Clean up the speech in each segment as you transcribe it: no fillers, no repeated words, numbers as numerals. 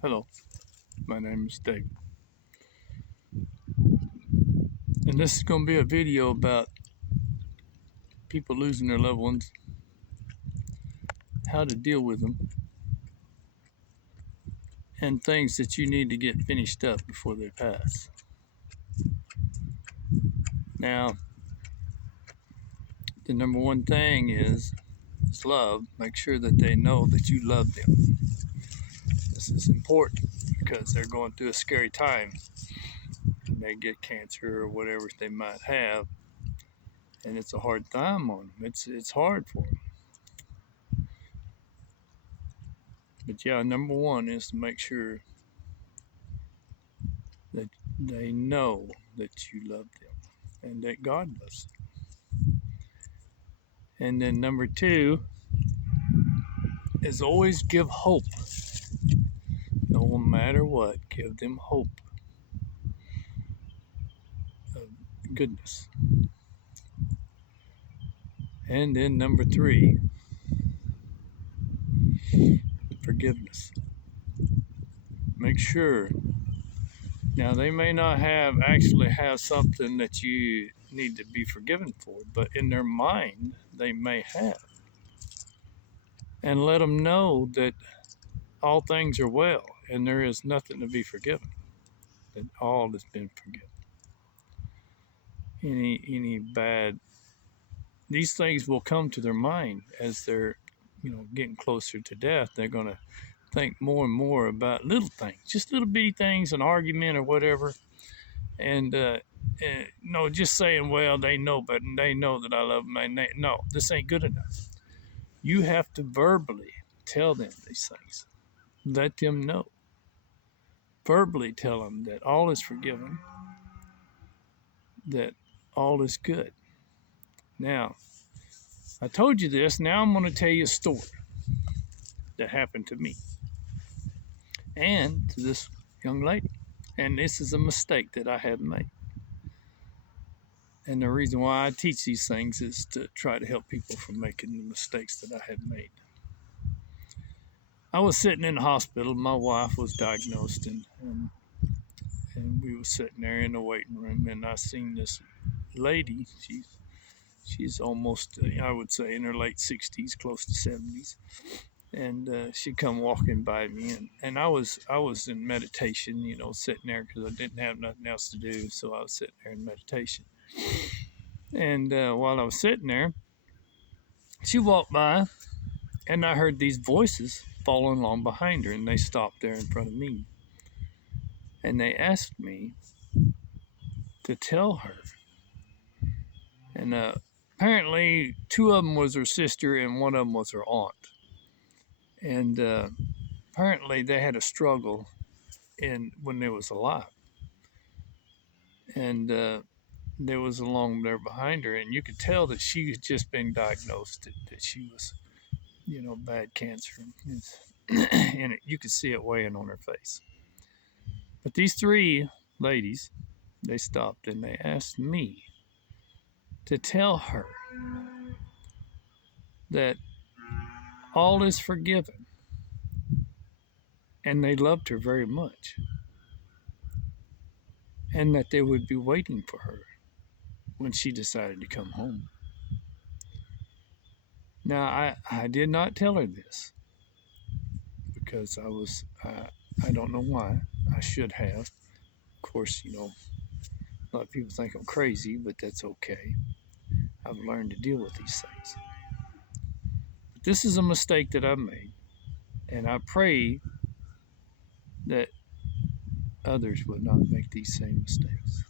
Hello, my name is Dave, and this is going to be a video about people losing their loved ones, how to deal with them, and things that you need to get finished up before they pass. Now, the number one thing is love. Make sure that they know that you love them. This is important because they're going through a scary time. They may get cancer or whatever they might have, and it's a hard time on them. It's hard for them. But yeah, number one is to make sure that they know that you love them and that God loves them. And then number two is always give hope. No matter what, give them hope of goodness. And then number three, forgiveness. Make sure. Now they may not actually have something that you need to be forgiven for, but in their mind they may have. And let them know that all things are well and there is nothing to be forgiven. That all has been forgiven. Any bad, these things will come to their mind as they're getting closer to death. They're going to think more and more about little things, just little bitty things, an argument or whatever, and no, just saying, well, they know, but they know that I love them. And no, this ain't good enough. You have to verbally tell them these things. Let them know. Verbally tell them that all is forgiven, that all is good. Now, I told you this. Now I'm going to tell you a story that happened to me and to this young lady. And this is a mistake that I have made. And the reason why I teach these things is to try to help people from making the mistakes that I had made. I was sitting in the hospital. My wife was diagnosed, and we were sitting there in the waiting room, and I seen this lady. She's almost, I would say, in her late 60s, close to 70s. And she come walking by me, and I was in meditation, sitting there because I didn't have nothing else to do, so I was sitting there in meditation. And while I was sitting there, she walked by, and I heard these voices following along behind her, and they stopped there in front of me, and they asked me to tell her. And apparently, two of them was her sister, and one of them was her aunt. And apparently they had a struggle when they was alive, and there was along there behind her, and you could tell that she had just been diagnosed, that she was bad cancer, and you could see it weighing on her face. But these three ladies, they stopped and they asked me to tell her that all is forgiven and they loved her very much, and that they would be waiting for her when she decided to come home. Now, I did not tell her this because I don't know why. I should have. Of course, a lot of people think I'm crazy, but that's okay. I've learned to deal with these things. But this is a mistake that I've made, and I pray that others will not make these same mistakes.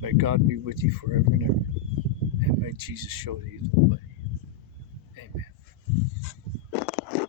May God be with you forever and ever, and may Jesus show you